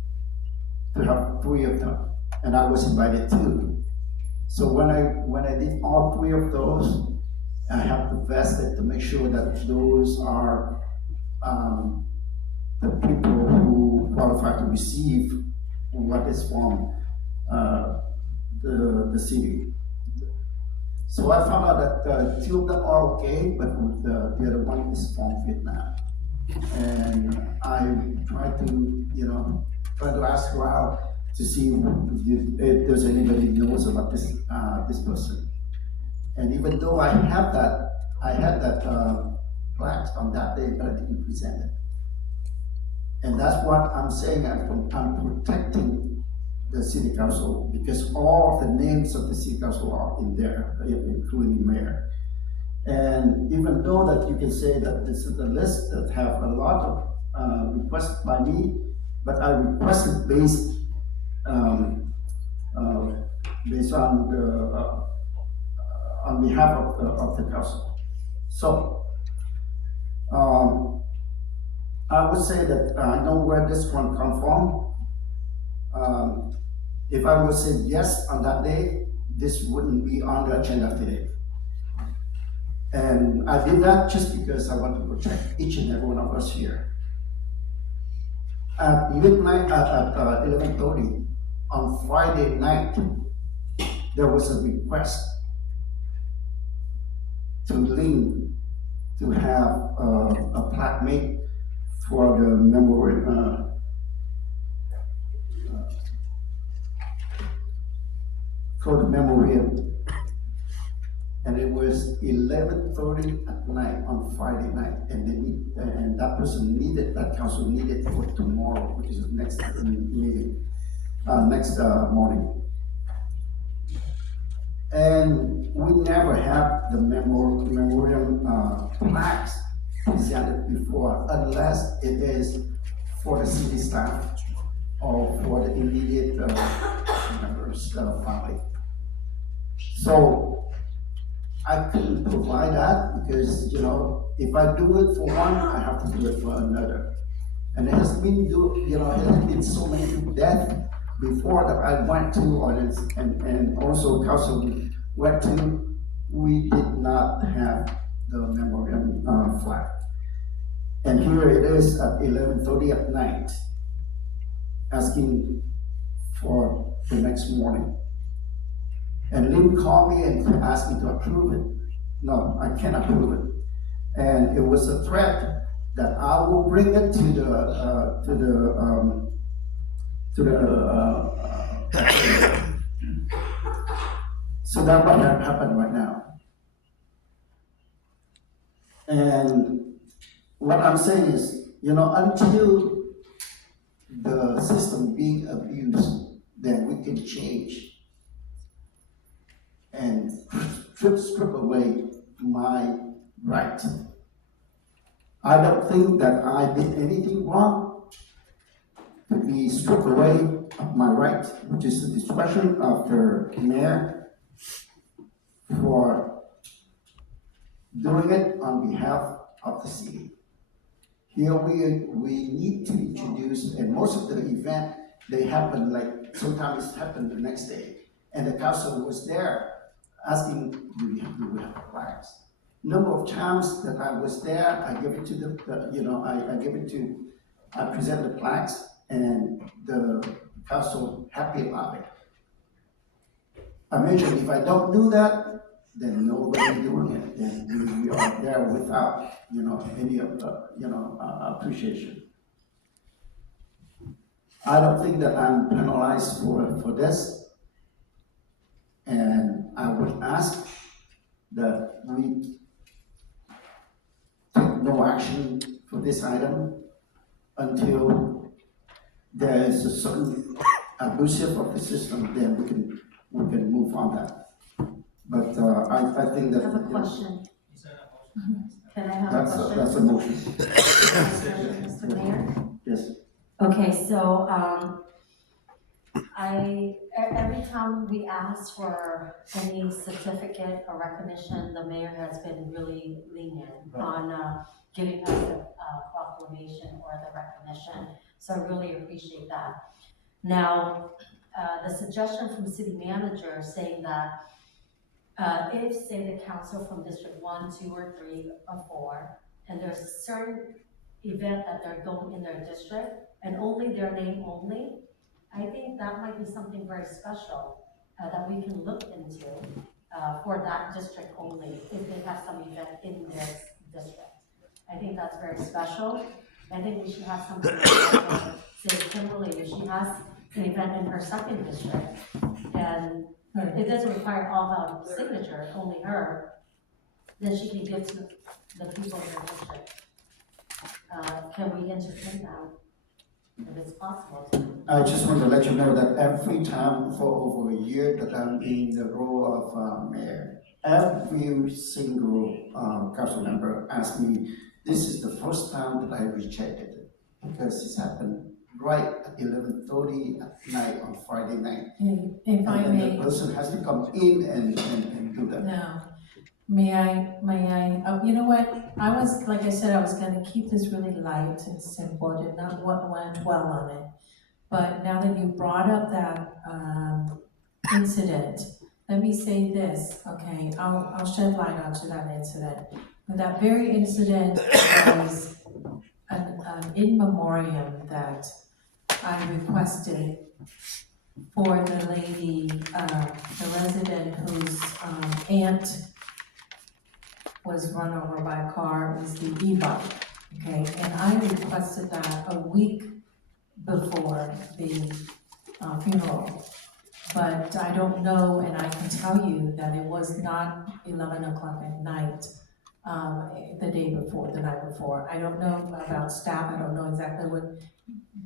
to have 3 of them, and I was invited too. So when I did all 3 of those, I have to vest it to make sure that those are the people who qualify to receive what is from the city. So I found out that 2 of them are okay, but the other one is from Vietnam. And I tried to ask around to see if there's anybody who knows about this person. And even though I had that plaque on that day, but I didn't present it. And that's what I'm saying, I'm protecting the city council, because all of the names of the city council are in there, including the mayor. And even though that you can say that this is a list that have a lot of requests by me, but I requested based on behalf of the council. So I would say that I know where this one come from. If I would say yes on that day, this wouldn't be on the agenda today. And I did that just because I want to protect each and every one of us here. At midnight, at 11:30 on Friday night, there was a request to Lynn to have a plaque made for the memorial. For the memorial, and it was 11:30 at night on Friday night, and that person needed, that council needed for tomorrow, which is the next meeting, next morning. And we never had the memorial plaques presented before, unless it is for the city staff or for the immediate members of family. So I couldn't provide that because, if I do it for one, I have to do it for another. And it has been, there has been so many deaths before that I went to, and also council went to, we did not have the memorial flag. And here it is at 11:30 at night, asking for the next morning. And Lynn called me and asked me to approve it. No, I can't approve it. And it was a threat that I will bring it to the so that's what happened right now. And what I'm saying is, you know, until the system being abused, then we can change and strip away my right. I don't think that I did anything wrong to be stripped away of my right, which is the discretion of the mayor for doing it on behalf of the city. Here we need to introduce, and most of the event, they happen like, sometimes it happened the next day. And the council was there asking, do we have flags? Number of times that I was there, I give it to I present the plaques, and the council happy about it. I mentioned if I don't do that, then nobody doing it, then we are there without, any of the, appreciation. I don't think that I'm penalized for this. And I would ask that we take no action for this item until there is a certain abusive of the system, then we can move on that. But I think that. I have a question. Is that a motion? Can I have a question? That's a motion, Mr. Mayor? yes. Okay, so, every time we ask for any certificate or recognition, the mayor has been really lenient on, giving us the proclamation or the recognition. So I really appreciate that. Now, the suggestion from the city manager saying that, if, say, the council from District 1, 2, or 3, or 4, and there's a certain event that they're going in their district, and only their name only, I think that might be something very special that we can look into for that district only, if they have some event in their district. I think that's very special. I think we should have something like, say, Kimberly, if she has an event in her second district, and it doesn't require all our signature, only her, then she can give to the people in her district. Can we entertain that, if it's possible? I just want to let you know that every time for over a year that I'm in the role of mayor, every single council member asked me, this is the first time that I rejected it, because this happened right at 11:30 at night on Friday night. If I And may. the person has to come in and do that. No, may I, you know what, like I said, I was gonna keep this really light and simple, did not want to dwell on it. But now that you brought up that, incident, let me say this, okay, I'll shed light onto that incident. But that very incident was an in memoriam that I requested for the lady, the resident whose aunt was run over by a car, it was the e-bike, okay? And I requested that a week before the funeral. But I don't know, and I can tell you that it was not 11 o'clock at night, the night before. I don't know about staff, I don't know exactly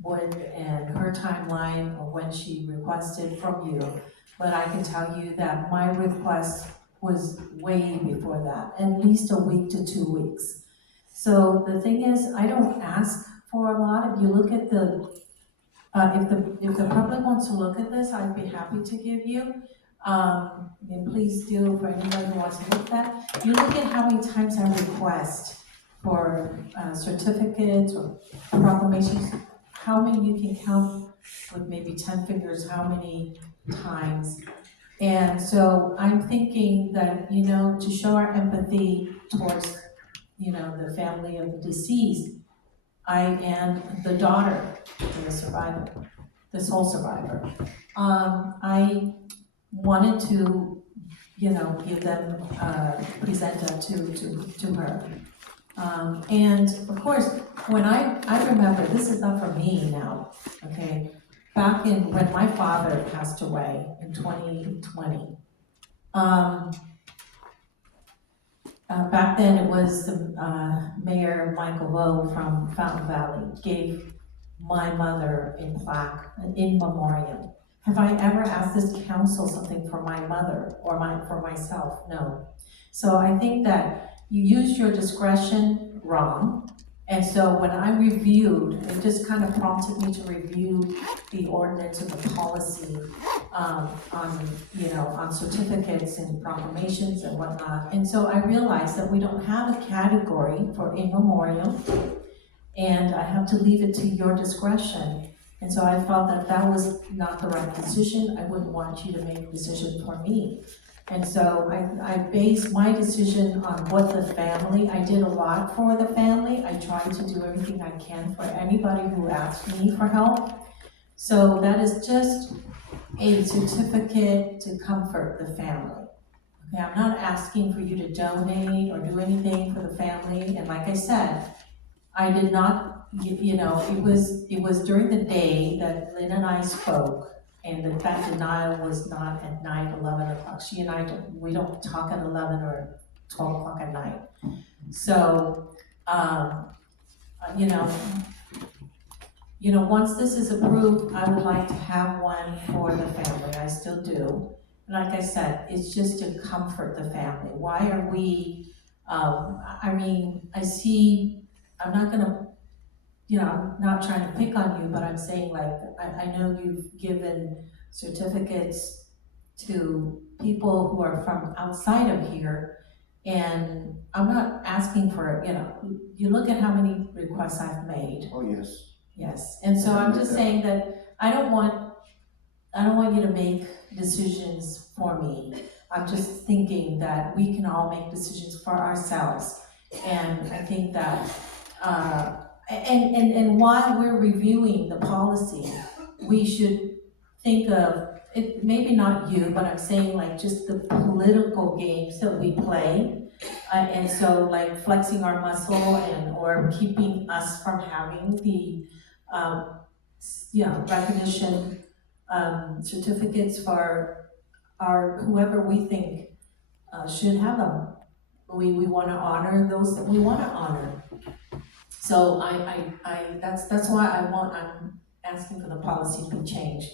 what and her timeline or when she requested from you, but I can tell you that my request was way before that, at least a week to 2 weeks. So the thing is, I don't ask for a lot. If you look at if the public wants to look at this, I'd be happy to give you. And please do for anybody who wants to look at that. You look at how many times I request for certificates or proclamations, how many you can count with maybe 10 fingers, how many times. And so I'm thinking that, to show our empathy towards, the family of the deceased, I am the daughter of the survivor, the sole survivor. I wanted to, give them, present that to her. And of course, when I remember, this is not for me now, okay? Back when my father passed away in 2020, Back then, it was Mayor Michael Lowe from Fountain Valley gave my mother a plaque, an in memoriam. Have I ever asked this council something for my mother or for myself? No. So I think that you used your discretion wrong. And so when I reviewed, it just kind of prompted me to review the ordinance and the policy on certificates and proclamations and whatnot. And so I realized that we don't have a category for in memoriam, and I have to leave it to your discretion. And so I felt that that was not the right decision. I wouldn't want you to make a decision for me. And so I based my decision on what the family, I did a lot for the family. I tried to do everything I can for anybody who asked me for help. So that is just a certificate to comfort the family. Okay, I'm not asking for you to donate or do anything for the family. And like I said, I did not, it was during the day that Lynn and I spoke. And that denial was not at night, 11 o'clock. She and I, we don't talk at 11 or 12 o'clock at night. So, once this is approved, I would like to have one for the family. I still do. Like I said, it's just to comfort the family. Why are we, I see, I'm not gonna, I'm not trying to pick on you, but I'm saying I know you've given certificates to people who are from outside of here, and I'm not asking for, you look at how many requests I've made. Oh, yes. Yes, and so I'm just saying that I don't want you to make decisions for me. I'm just thinking that we can all make decisions for ourselves, and I think that, And while we're reviewing the policy, we should think of it, maybe not you, but I'm saying just the political games that we play. And so flexing our muscle or keeping us from having the, recognition, certificates for whoever we think, should have them. We wanna honor those that we wanna honor. So that's why I'm asking for the policy to be changed.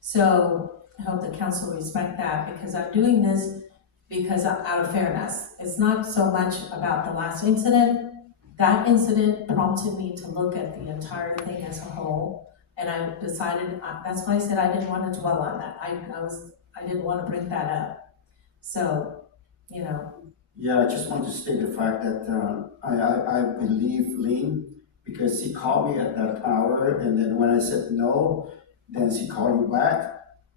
So I hope the council respect that, because I'm doing this because out of fairness. It's not so much about the last incident. That incident prompted me to look at the entire thing as a whole, and I decided, that's why I said I didn't want to dwell on that. I didn't want to bring that up. So, Yeah, I just want to state the fact that I believe Lynn, because she called me at that hour, and then when I said no, then she called you back,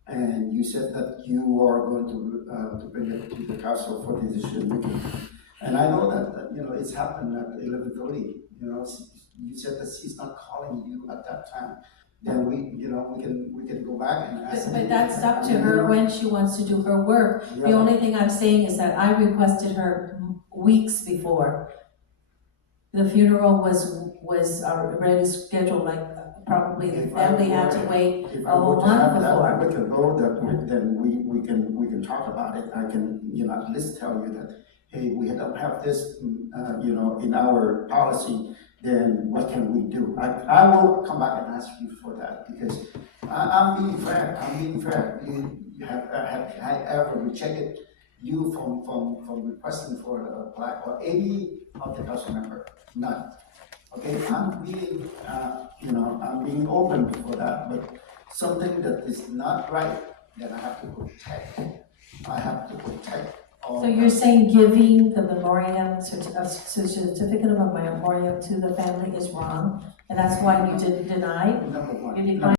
and you said that you are going to bring it to the council for decision making. And I know that it's happened at 11:30. You said that she's not calling you at that time. Then we can go back and ask. But that's up to her when she wants to do her work. Yeah. The only thing I'm saying is that I requested her weeks before. The funeral was already scheduled, probably the family had to wait If a I whole were to have month that before. week ago, then we can talk about it. I can, at least tell you that, hey, we don't have this, in our policy, then what can we do? I will come back and ask you for that, because I'm being fair. Have I ever rejected you from requesting for a plaque or any of the council member? None. Okay, I'm being open for that, but something that is not right, then I have to protect. I have to protect all. So you're saying giving the memoriam, certificate of a memoriam to the family is wrong, and that's why you didn't deny? Number one. You declined